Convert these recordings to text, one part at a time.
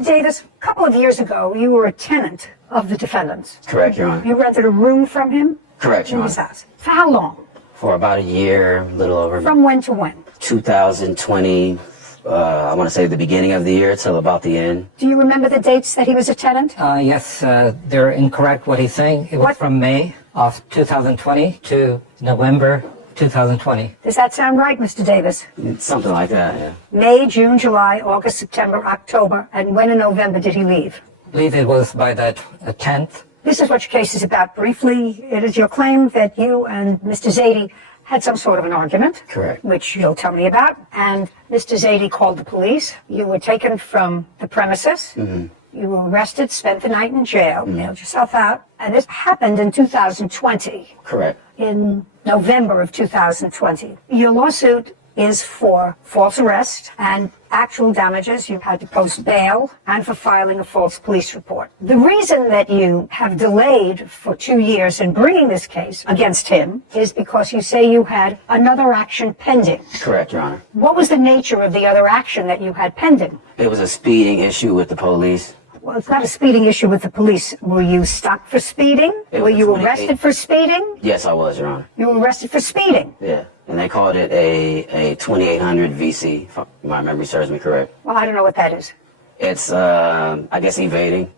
Mr. Davis, a couple of years ago, you were a tenant of the defendant's. Correct, Your Honor. You rented a room from him? Correct, Your In Honor. his house. For how long? For about a year, a little over. From when to when? 2020, I want to say the beginning of the year till about the end. Do you remember the dates that he was a tenant? Yes, they're incorrect what he's saying. It was What? from May of 2020 to November 2020. Does that sound right, Mr. Davis? Something like that, yeah. May, June, July, August, September, October, and when in November did he leave? I believe it was by the 10th. This is what your case is about. Briefly, it is your claim that you and Mr. Zadie had some sort of an argument. Correct. Which you'll tell me about. And Mr. Zadie called the police. You were taken from the premises. Mm-hmm. You were arrested, spent the night in jail, mailed yourself out. And this happened in 2020. Correct. In November of 2020. Your lawsuit is for false arrest and actual damages. You had to post bail and for filing a false police report. The reason that you have delayed for 2 years in bringing this case against him is because you say you had another action pending. Correct, Your Honor. What was the nature of the other action that you had pending? It was a speeding issue with the police. Well, it's not a speeding issue with the police. Were you stopped for speeding? It Were was you 28. arrested for speeding? Yes, I was, Your Honor. You were arrested for speeding. Yeah. And they called it a 2800 VC, if my memory serves me correct. Well, I don't know what that is. It's, I guess, evading.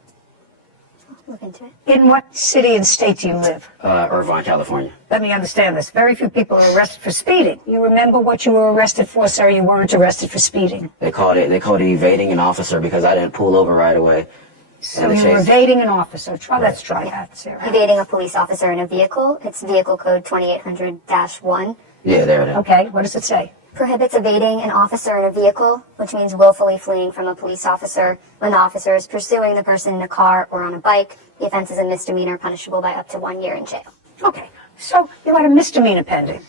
Look into it. In what city and state do you live? Irvine, California. Let me understand this. Very few people are arrested for speeding. You remember what you were arrested for, sir? You weren't arrested for speeding. They called it evading an officer because I didn't pull over right away. So you were evading an officer. Let's try that, Sarah. Evading a police officer in a vehicle. It's vehicle code 2800-1. Yeah, there it is. Okay, what does it say? Prohibits evading an officer in a vehicle, which means willfully fleeing from a police officer when the officer is pursuing the person in a car or on a bike. The offense is a misdemeanor punishable by up to 1 year in jail. Okay, so you had a misdemeanor pending,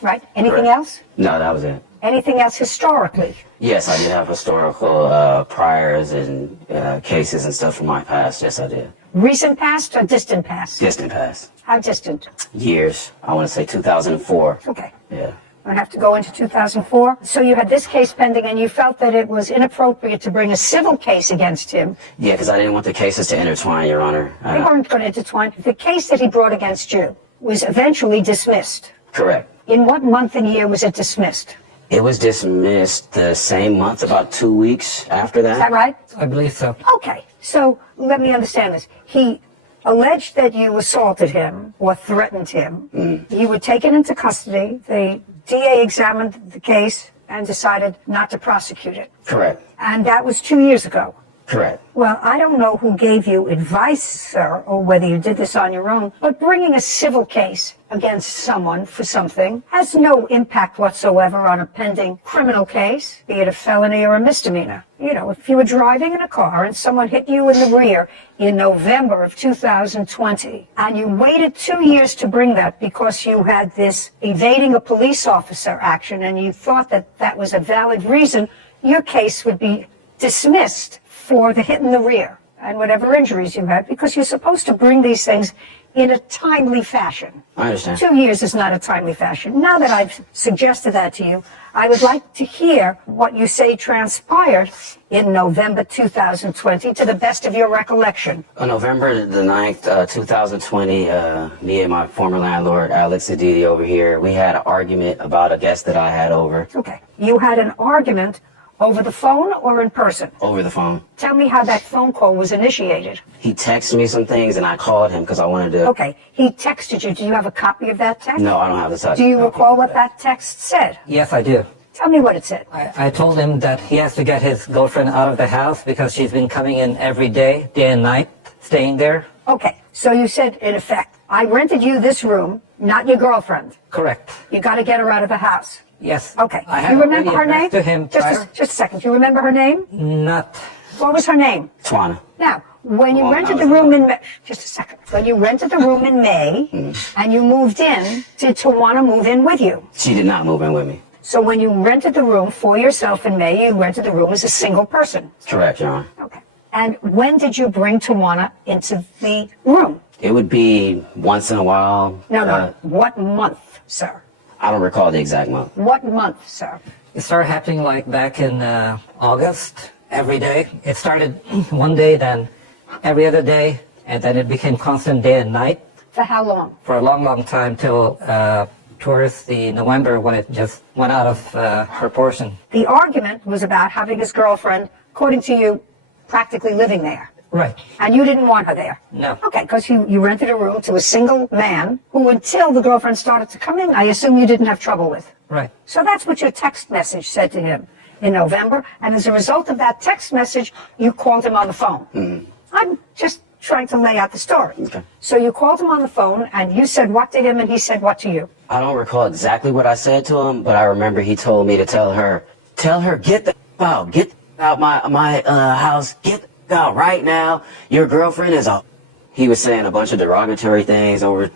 right? Anything Correct. else? No, that was it. Anything else historically? Yes, I did have historical priors and cases and stuff from my past. Yes, I did. Recent past or distant past? Distant past. How distant? Years. I want to say 2004. Okay. Yeah. I have to go into 2004. So you had this case pending and you felt that it was inappropriate to bring a civil case against him. Yeah, because I didn't want the cases to intertwine, Your Honor. They weren't going to intertwine. The case that he brought against you was eventually dismissed. Correct. In what month and year was it dismissed? It was dismissed the same month, about 2 weeks after that. Is that right? I believe so. Okay, so let me understand this. He alleged that you assaulted him or threatened him. You were taken into custody. The DA examined the case and decided not to prosecute it. Correct. And that was 2 years ago. Correct. Well, I don't know who gave you advice, sir, or whether you did this on your own, but bringing a civil case against someone for something has no impact whatsoever on a pending criminal case, be it a felony or a misdemeanor. You know, if you were driving in a car and someone hit you in the rear in November of 2020, and you waited 2 years to bring that because you had this evading a police officer action and you thought that that was a valid reason, your case would be dismissed for the hit in the rear and whatever injuries you had, because you're supposed to bring these things in a timely fashion. I understand. 2 years is not a timely fashion. Now that I've suggested that to you, I would like to hear what you say transpired in November 2020 to the best of your recollection. On November the 9th, 2020, me and my former landlord, Alex Aditi over here, we had an argument about a guest that I had over. Okay. You had an argument over the phone or in person? Over the phone. Tell me how that phone call was initiated. He texted me some things and I called him because I wanted to... Okay. He texted you. Do you have a copy of that text? No, I don't have the text. Do you recall what that text said? Yes, I do. Tell me what it said. I told him that he has to get his girlfriend out of the house because she's been coming in every day, day and night, staying there. Okay. So you said, in effect, I rented you this room, not your girlfriend. Correct. You got to get her out of the house. Yes. Okay. I You have remember her already name? addressed to him prior. Just a second. Do you remember her name? Not. What was her name? Twana. Now, when you Well, rented I the was room about- in May, just a second. When you rented the room in May and you moved in, did Tawana move in with you? She did not move in with me. So when you rented the room for yourself in May, you rented the room as a single person. Correct, Your Honor. Okay. And when did you bring Tawana into the room? It would be once in a while. No. What month, sir? I don't recall the exact month. What month, sir? It started happening like back in August, every day. It started one day, then every other day, and then it became constant day and night For how long? for a long, long time till towards the November when it just went out of proportion. The argument was about having his girlfriend, according to you, practically living there. Right. And you didn't want her there. No. Okay, because you rented a room to a single man who, until the girlfriend started to come in, I assume you didn't have trouble with. Right. So that's what your text message said to him in November. And as a result of that text message, you called him on the phone. Mm-hmm. I'm just trying to lay out the story. Okay. So you called him on the phone and you said what to him and he said what to you? I don't recall exactly what I said to him, but I remember he told me to tell her, get the out, get out my house, get out right now. Your girlfriend is a. He was saying a bunch of derogatory things over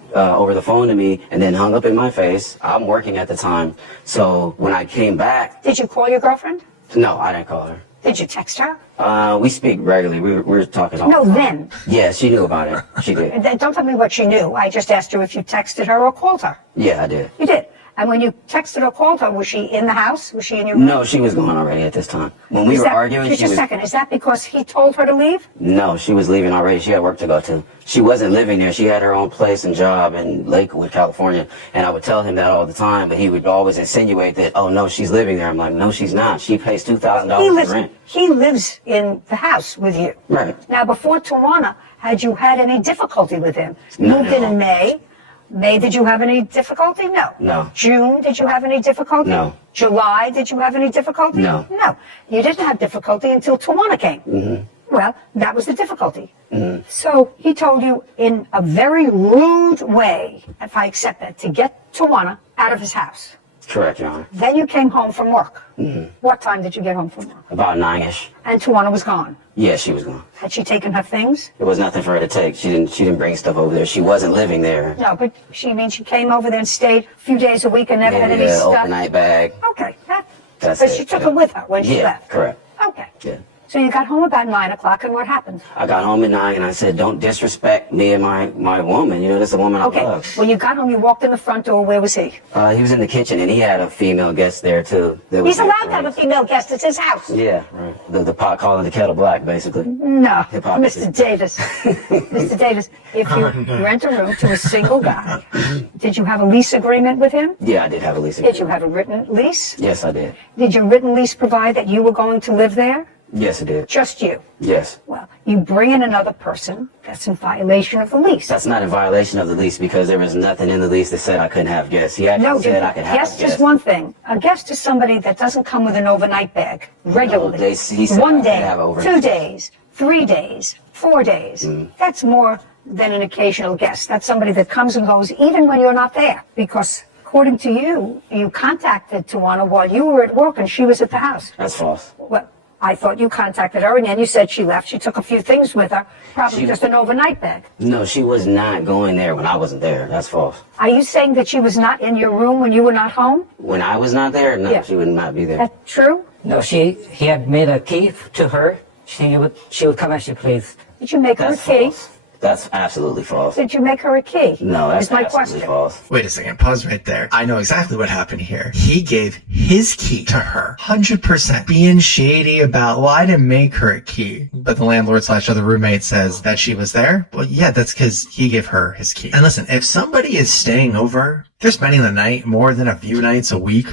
the phone to me, and then hung up in my face. I'm working at the time, so when I came back, Did you call your girlfriend? no, I didn't call her. Did you text her? We speak regularly. We were talking all No, the time. then. Yeah, she knew about it. She did. Don't tell me what she knew. I just asked her if you texted her or called her. Yeah, I did. You did. And when you texted or called her, was she in the house? Was she in your room? No, she was gone already at this time. When we Is were that- arguing, Just she a was. second. Is that because he told her to leave? No, she was leaving already. She had work to go to. She wasn't living there. She had her own place and job in Lakewood, California. And I would tell him that all the time, but he would always insinuate that, oh, no, she's living there. I'm like, no, she's not. She pays $2,000 in rent. He lives in the house with you. Right. Now, before Tawana, had you had any difficulty with him? No. Moved in May. May, did you have any difficulty? No. No. June, did you have any difficulty? No. July, did you have any difficulty? No. No. You didn't have difficulty until Tawana came. Mm-hmm. Well, that was the difficulty. Mm-hmm. So he told you in a very rude way, if I accept that, to get Tawana out of his house. Correct, Your Honor. Then you came home from work. Mm-hmm. What time did you get home from work? About 9-ish. And Tawana was gone. Yeah, she was gone. Had she taken her things? There was nothing for her to take. She didn't bring stuff over there. She wasn't living there. No, but she came over there and stayed a few days a week and never had Maybe any an stuff. overnight bag. Okay. That's but it, she took yeah. it with her when she Yeah, left. correct. Okay. Yeah. So you got home about 9 o'clock, and what happened? I got home at 9 and I said, don't disrespect me and my woman. You know, this is a woman I Okay. love. When you got home, you walked in the front door. Where was he? He was in the kitchen and he had a female guest there too. That was He's allowed to there, have a right? female guest. It's his house. Yeah, right. The pot calling the kettle black, basically. No, Hypocrisy. Mr. Davis. Mr. Davis, if you rent a room to a single guy, did you have a lease agreement with him? Yeah, I did have a lease Did you agreement. have a written lease? Yes, I did. Did your written lease provide that you were going to live there? Yes, I did. Just you. Yes. Well, you bring in another person, that's in violation of the lease. That's not in violation of the lease because there was nothing in the lease that said I couldn't have guests. He actually No, said I could have guest guests. is one thing. A guest is somebody that doesn't come with an overnight bag regularly. he said I One could day, have overnight. 2 days, 3 days, 4 days. That's more than an occasional guest. That's somebody that comes and goes even when you're not there. Because according to you, you contacted Tawana while you were at work and she was at the house. That's false. Well, I thought you contacted her and then you said she left. She took a few things with her, probably just an overnight bag. No, she was not going there when I wasn't there. That's false. Are you saying that she was not in your room when you were not home? When I was not there, no, Yeah. she would not be there. That true? No, he had made a key to her. She would come as she pleased. Did you make her a That's key? false. That's absolutely false. Did you make her a key? No, that's is my absolutely question. false. Wait a second, pause right there. I know exactly what happened here. He gave his key to her. 100%. Being shady about, well, I didn't make her a key. But the landlord / other roommate says that she was there. Well, yeah, that's because he gave her his key. And listen, if somebody is staying over, they're spending the night more than a few nights a week,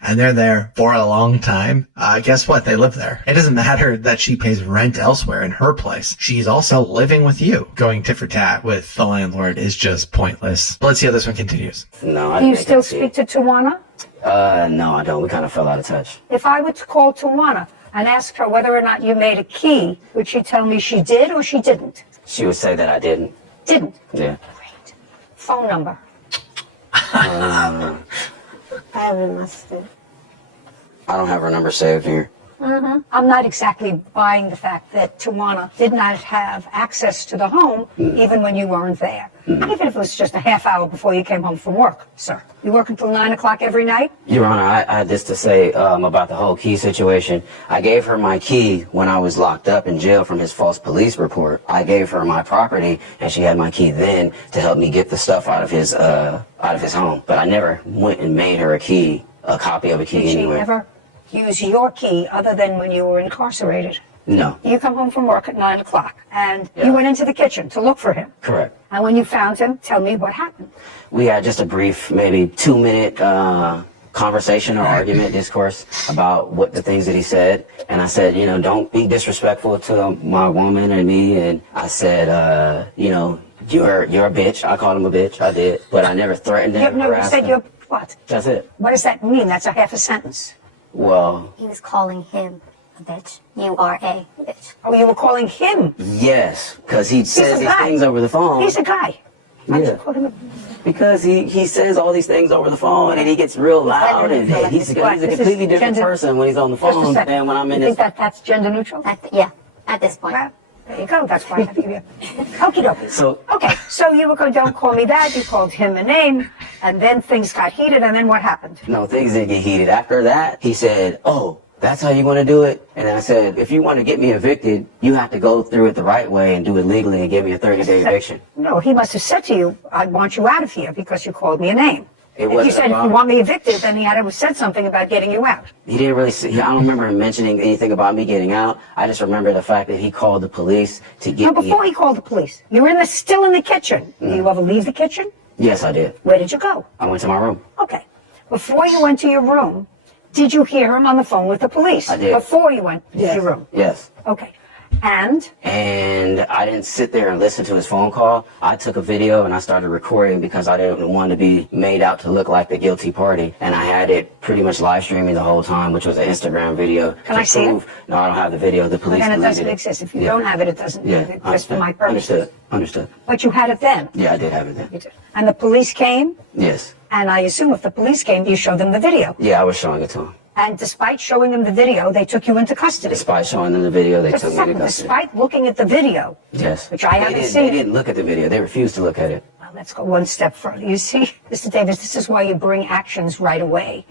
and they're there for a long time, guess what? They live there. It doesn't matter that she pays rent elsewhere in her place. She's also living with you. Going tit for tat with the landlord is just pointless. But let's see how this one continues. No, I Do you didn't still make her speak to Tawana? No, I don't. We kind of fell out of touch. If I were to call Tawana and ask her whether or not you made a key, would she tell me she did or she didn't? She would say that I didn't. Didn't. Yeah. Great. Phone number. I have it listed. I don't have her number saved here. I'm not exactly buying the fact that Tawana did not have access to the home even when you weren't there. Even if it was just a half hour before you came home from work, sir. You work until 9 o'clock every night? Your Honor, I had this to say about the whole key situation. I gave her my key when I was locked up in jail from his false police report. I gave her my property, and she had my key then to help me get the stuff out of his home. But I never went and made her a copy of a key Did she anywhere. ever use your key other than when you were incarcerated? No. You come home from work at 9 o'clock, and Yeah. you went into the kitchen to look for him. Correct. And when you found him, tell me what happened. We had just a brief, maybe 2-minute conversation or argument, discourse about what the things that he said. And I said, you know, don't be disrespectful to my woman and me. And I said, you know, you're a bitch. I called him a bitch. I did. But I never threatened him. No, you harassed said him. you're what? That's it. What does that mean? That's a half a sentence. Well, He was calling him a bitch. You are a bitch. Oh, you were calling him. yes, because he says a these guy. things over the phone. He's a guy. Why'd Yeah. you call him a... Because he says all these things over the phone and he gets real loud and he's a completely different person when he's on the Just a phone second. than when I'm in You his... think that's gender neutral? Yeah, at this point. Well, there you go. That's why I have to give you. Okie dokie. So- okay, so you were going, don't call me that. You called him a name, and then things got heated, and then what happened? No, things didn't get heated. After that, he said, oh, that's how you want to do it? And I said, if you want to get me evicted, you have to go through it the right way and do it legally and give me a 30-day eviction. No, he must have said to you, I want you out of here because you called me a name. It If you wasn't said, if you about- want me evicted, then he had to have said something about getting you out. He didn't really say, I don't remember him mentioning anything about me getting out. I just remember the fact that he called the police to No, get me. before he called the police. You were still in the kitchen. Did you ever leave the kitchen? Yes, I did. Where did you go? I went to my room. Okay. Before you went to your room, did you hear him on the phone with the police? I did. Before you went to your room? Yes. Okay. And I didn't sit there and listen to his phone call. I took a video and I started recording because I didn't want to be made out to look like the guilty party. And I had it pretty much live streaming the whole time, which was an Instagram video. Can I see it? No, I don't have the video. The police then it deleted doesn't it. exist. If you Yeah. don't have it, it doesn't Yeah, exist for my purposes. Understood. But you had it then. Yeah, I did have it then. You did. And the police came, Yes. and I assume if the police came, you showed them the video. Yeah, I was showing it to him. And despite showing them the video, they took you into custody. Despite showing them the video, they Just a took me to second, custody. despite looking at the video, Yes. which I haven't They seen. didn't look at the video. They refused to look at it. Well, let's go one step further. You see, Mr. Davis, this is why you bring actions right away.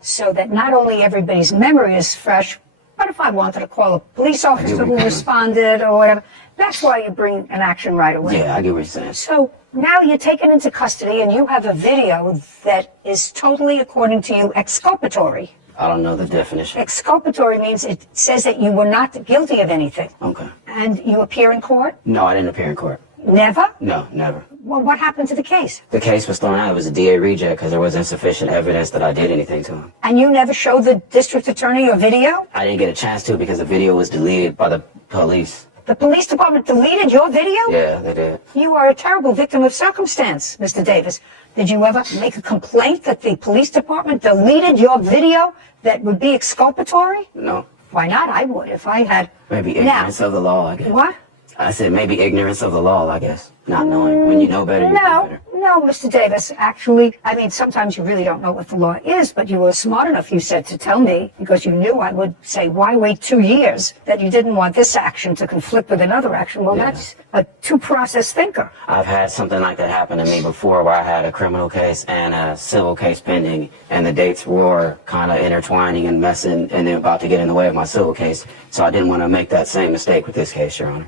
So that not only everybody's memory is fresh, but if I wanted to call a police officer what who you mean. responded or whatever, that's why you bring an action right away. Yeah, I get what you're saying. So now you're taken into custody and you have a video that is totally, according to you, exculpatory. I don't know the definition. Exculpatory means it says that you were not guilty of anything. Okay. And you appear in court? No, I didn't appear in court. Never? No, never. Well, what happened to the case? The case was thrown out. It was a DA reject because there wasn't sufficient evidence that I did anything to him. And you never showed the district attorney your video? I didn't get a chance to because the video was deleted by the police. The police department deleted your video? Yeah, they did. You are a terrible victim of circumstance, Mr. Davis. Did you ever make a complaint that the police department deleted your video that would be exculpatory? No. Why not? I would if I had. Maybe Now, ignorance of the law, I guess. what? I said maybe ignorance of the law, I guess. Not knowing. When you know better, you know better. No, Mr. Davis. Actually, I mean, sometimes you really don't know what the law is, but you were smart enough, you said, to tell me, because you knew I would say, why wait 2 years, that you didn't want this action to conflict with another action. Well, Yeah. that's a two-process thinker. I've had something like that happen to me before where I had a criminal case and a civil case pending, and the dates were kind of intertwining and messing and then about to get in the way of my civil case. So I didn't want to make that same mistake with this case, Your Honor.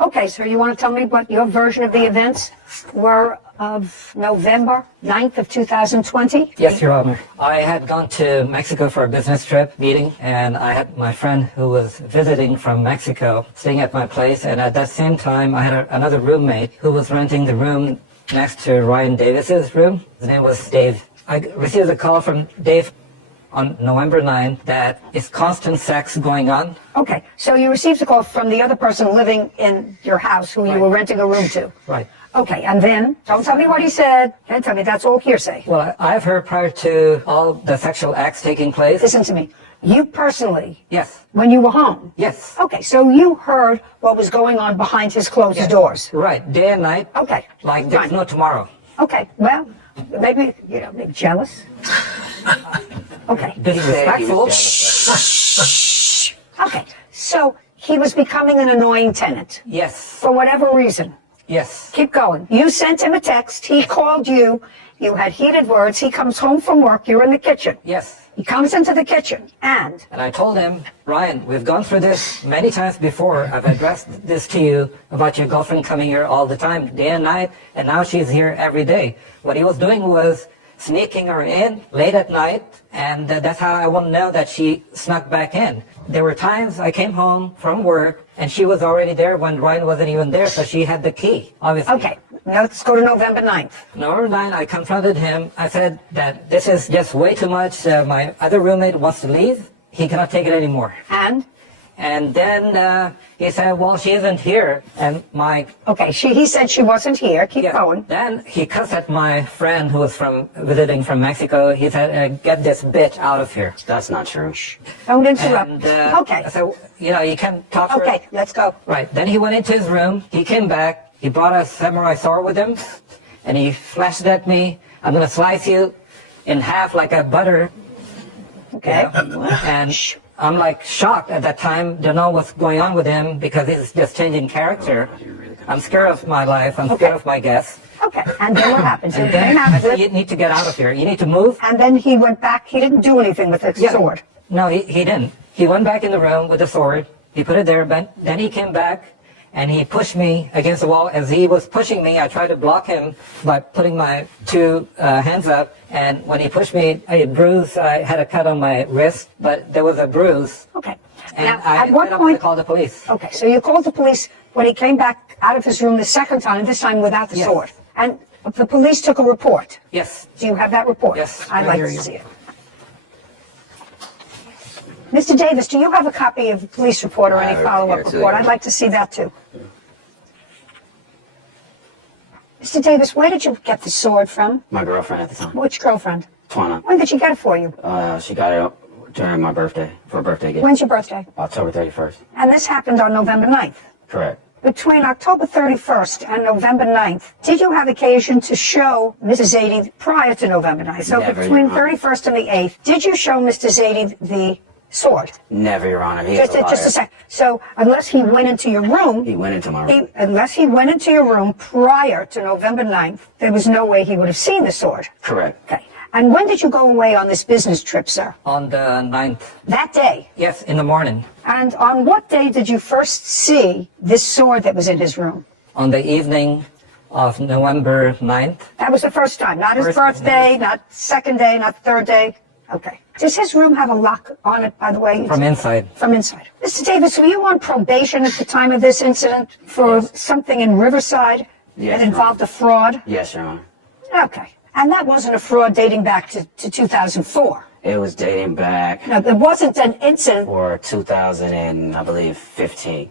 Okay, so you want to tell me what your version of the events were of November 9th of 2020? Yes, Your Honor. I had gone to Mexico for a business trip meeting, and I had my friend who was visiting from Mexico staying at my place, and at that same time, I had another roommate who was renting the room next to Ryan Davis's room. His name was Dave. I received a call from Dave on November 9th that is constant sex going on. Okay, so you received a call from the other person living in your house who you Right. were renting a room to. Right. Okay, and then, don't tell me what he said. Don't tell me, that's all hearsay. Well, I've heard prior to all the sexual acts taking place. Listen to me. You personally, Yes. when you were home. Yes. Okay, so you heard what was going on behind his closed doors. Right. Day and night. Okay. Like there's fine. no tomorrow. Okay, well, maybe, maybe jealous. Okay. Disrespectful. Okay, so he was becoming an annoying tenant Yes. for whatever reason. Yes. Keep going. You sent him a text. He called you. You had heated words. He comes home from work. You're in the kitchen. Yes. He comes into the kitchen and And I told him, Ryan, we've gone through this many times before. I've addressed this to you about your girlfriend coming here all the time, day and night, and now she's here every day. What he was doing was sneaking her in late at night, and that's how I will know that she snuck back in. There were times I came home from work, and she was already there when Ryan wasn't even there, so she had the key, obviously. Okay, now let's go to November 9th. November 9, I confronted him. I said that this is just way too much. My other roommate wants to leave. He cannot take it anymore. And then he said, well, she isn't here. And Okay, he said she wasn't here. Keep going. Then he cussed at my friend who was visiting from Mexico. He said, get this bitch out of here. That's not true. Don't interrupt. And, Okay. So, you can't talk to her. Okay, let's go. Right. Then he went into his room. He came back. He brought a samurai sword with him. And he flashed it at me. I'm going to slice you in half like a butter. Okay. And I'm like shocked at that time. Don't know what's going on with him because he's just changing character. I'm scared of my life. I'm scared of my guests. Okay, and then what happens? And then I said, you need to get out of here. You need to move. And then he went back. He didn't do anything with the sword. No, he didn't. He went back in the room with the sword. He put it there. But then he came back and he pushed me against the wall. As he was pushing me, I tried to block him by putting my two hands up. And when he pushed me, I had a cut on my wrist, but there was a bruise. Okay. And Now, I at what ended up point? to call the police. Okay, so you called the police when he came back out of his room the second time, this time without the Yes. sword. And the police took a report. Yes. Do you have that report? Yes, I'd right like here to you see it. Mr. Davis, do you have a copy of the police report or I any have it follow-up here, too, report? yeah. I'd like to see that too. Mr. Davis, where did you get the sword from? My girlfriend at the time, Which girlfriend? Twana. When did she get it for you? She got it during my birthday, for a birthday gift. When's your birthday? October 31st. And this happened on November 9th. Correct. Between October 31st and November 9th, did you have occasion to show Mrs. Zadie prior to November 9th? So Never, between Your Honor. 31st and the 8th, did you show Mr. Zadie the sword? Never, Your Honor. He is a liar. Just a sec. So unless he went into your room, He went into my room. unless he went into your room prior to November 9th, there was no way he would have seen the sword. Correct. Okay. And when did you go away on this business trip, sir? On the 9th. That day. Yes, in the morning. And on what day did you first see this sword that was in his room? On the evening of November 9th. That was the first time, not his First- birthday, not second day, not third day. Okay. Does his room have a lock on it, by the way? From inside. From inside. Mr. Davis, were you on probation at the time of this incident for something in Riverside Yes, that involved a fraud? Yes, Your Honor. Okay. And that wasn't a fraud dating back to 2004. It was dating back No, it wasn't an incident. for 2000 and I believe 15.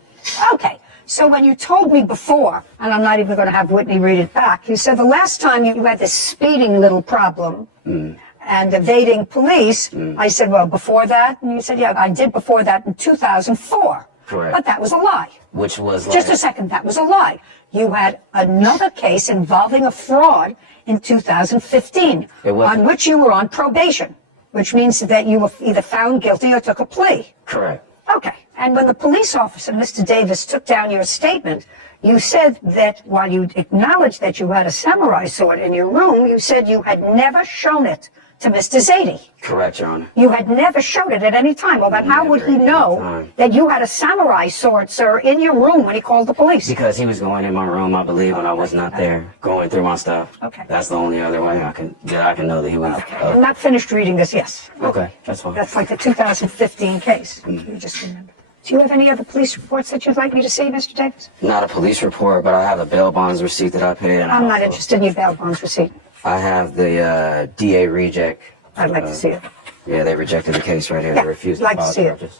Okay. So when you told me before, and I'm not even going to have Whitney read it back, you said the last time you had this speeding little problem and evading police, I said, well, before that? And you said, yeah, I did before that in 2004. Correct. But that was a lie. Which was like, Just a second, that was a lie. You had another case involving a fraud in 2015 It wasn't. on which you were on probation, which means that you were either found guilty or took a plea. correct. Okay. And when the police officer, Mr. Davis, took down your statement, you said that while you acknowledged that you had a samurai sword in your room, you said you had never shown it to Mr. Zadie. Correct, Your Honor. You had never showed it at any time. Well, then how would he Never at any know time. that you had a samurai sword, sir, in your room when he called the police? Because he was going in my room, I believe, when I was not there, going through my stuff. Okay. That's the only other way I can know that he was. I'm not finished reading this, yes. Okay, that's fine. That's like the 2015 case. You just remember. Do you have any other police reports that you'd like me to see, Mr. Davis? Not a police report, but I have a bail bonds receipt that I paid. And I'm not interested in your bail bonds receipt. I have the DA reject. I'd like to see it. Yeah, they rejected the case right here. Yeah, They refused like to to file see it. charges.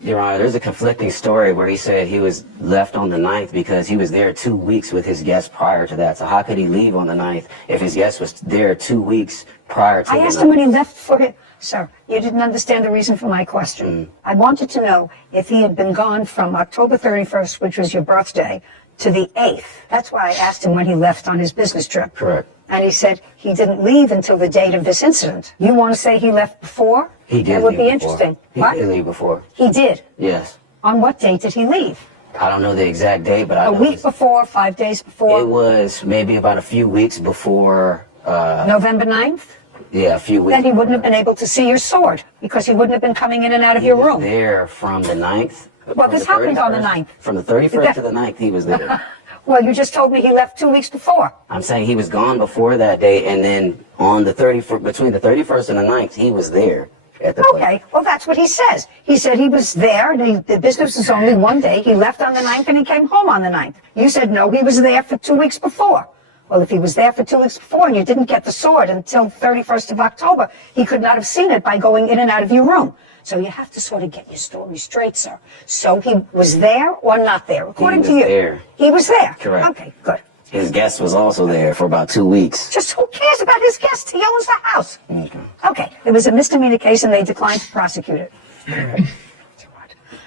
Your Honor, there's a conflicting story where he said he was left on the 9th because he was there 2 weeks with his guest prior to that. So how could he leave on the 9th if his guest was there 2 weeks prior to I the asked him 9th? when he left for it. Sir, you didn't understand the reason for my question. I wanted to know if he had been gone from October 31st, which was your birthday, to the 8th. That's why I asked him when he left on his business trip. Correct. And he said he didn't leave until the date of this incident. You want to say he left before? He did That would leave be before. interesting. He What? did leave before. He did. Yes. On what date did he leave? I don't know the exact date, but I A know week before, 5 days before? it was maybe about a few weeks before. November 9th? Yeah, a few weeks. Then he wouldn't have been able to see your sword because he wouldn't have been coming in and out of your room. There from the 9th. Well, from this the happened on the 31st 9th. From the 31st to the 9th, he was there. Well, you just told me he left 2 weeks before. I'm saying he was gone before that date, and then on the 31st, between the 31st and the 9th, he was there at the place. Okay, well, that's what he says. He said he was there. The business was only one day. He left on the 9th and he came home on the 9th. You said, no, he was there for 2 weeks before. Well, if he was there for 2 weeks before and you didn't get the sword until 31st of October, he could not have seen it by going in and out of your room. So you have to sort of get your story straight, sir. So he was there or not there, according to you? There. He was there. Correct. Okay, good. His guest was also there for about 2 weeks. Just who cares about his guest? He owns the house. Okay, it was a misdemeanor case and they declined to prosecute it.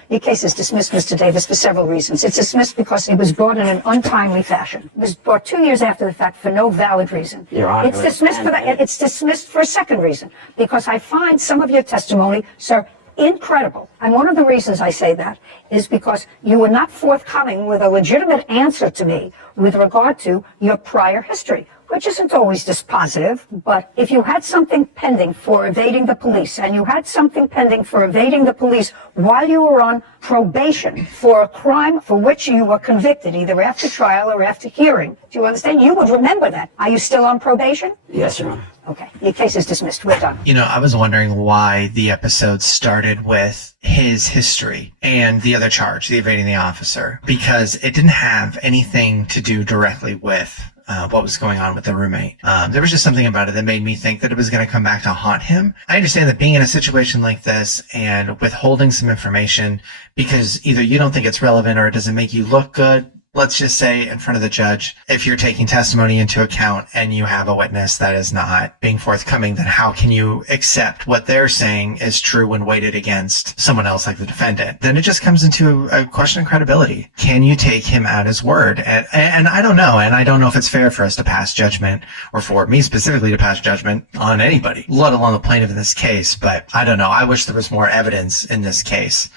Your case is dismissed, Mr. Davis, for several reasons. It's dismissed because it was brought in an untimely fashion. It was brought 2 years after the fact for no valid reason. Your Honor, It's dismissed for that. It's dismissed for a second reason, because I find some of your testimony, sir, incredible. And one of the reasons I say that is because you were not forthcoming with a legitimate answer to me with regard to your prior history, which isn't always dispositive, but if you had something pending for evading the police, and you had something pending for evading the police while you were on probation for a crime for which you were convicted, either after trial or after hearing, do you understand? You would remember that. Are you still on probation? Yes, Your Honor. Okay, your case is dismissed. We're done. You know, I was wondering why the episode started with his history and the other charge, the evading the officer, because it didn't have anything to do directly with what was going on with the roommate. There was just something about it that made me think that it was going to come back to haunt him. I understand that being in a situation like this and withholding some information because either you don't think it's relevant or it doesn't make you look good, let's just say in front of the judge, if you're taking testimony into account and you have a witness that is not being forthcoming, then how can you accept what they're saying is true when weighted against someone else like the defendant? Then it just comes into a question of credibility. Can you take him at his word? And I don't know. And I don't know if it's fair for us to pass judgment, or for me specifically to pass judgment on anybody, let alone the plaintiff in this case. But I don't know. I wish there was more evidence in this case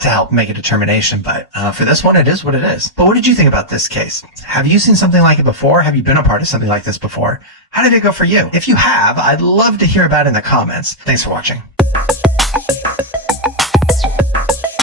to help make a determination. But for this one, it is what it is. But what did you think about this case? Have you seen something like it before? Have you been a part of something like this before? How did it go for you? If you have, I'd love to hear about it in the comments. Thanks for watching.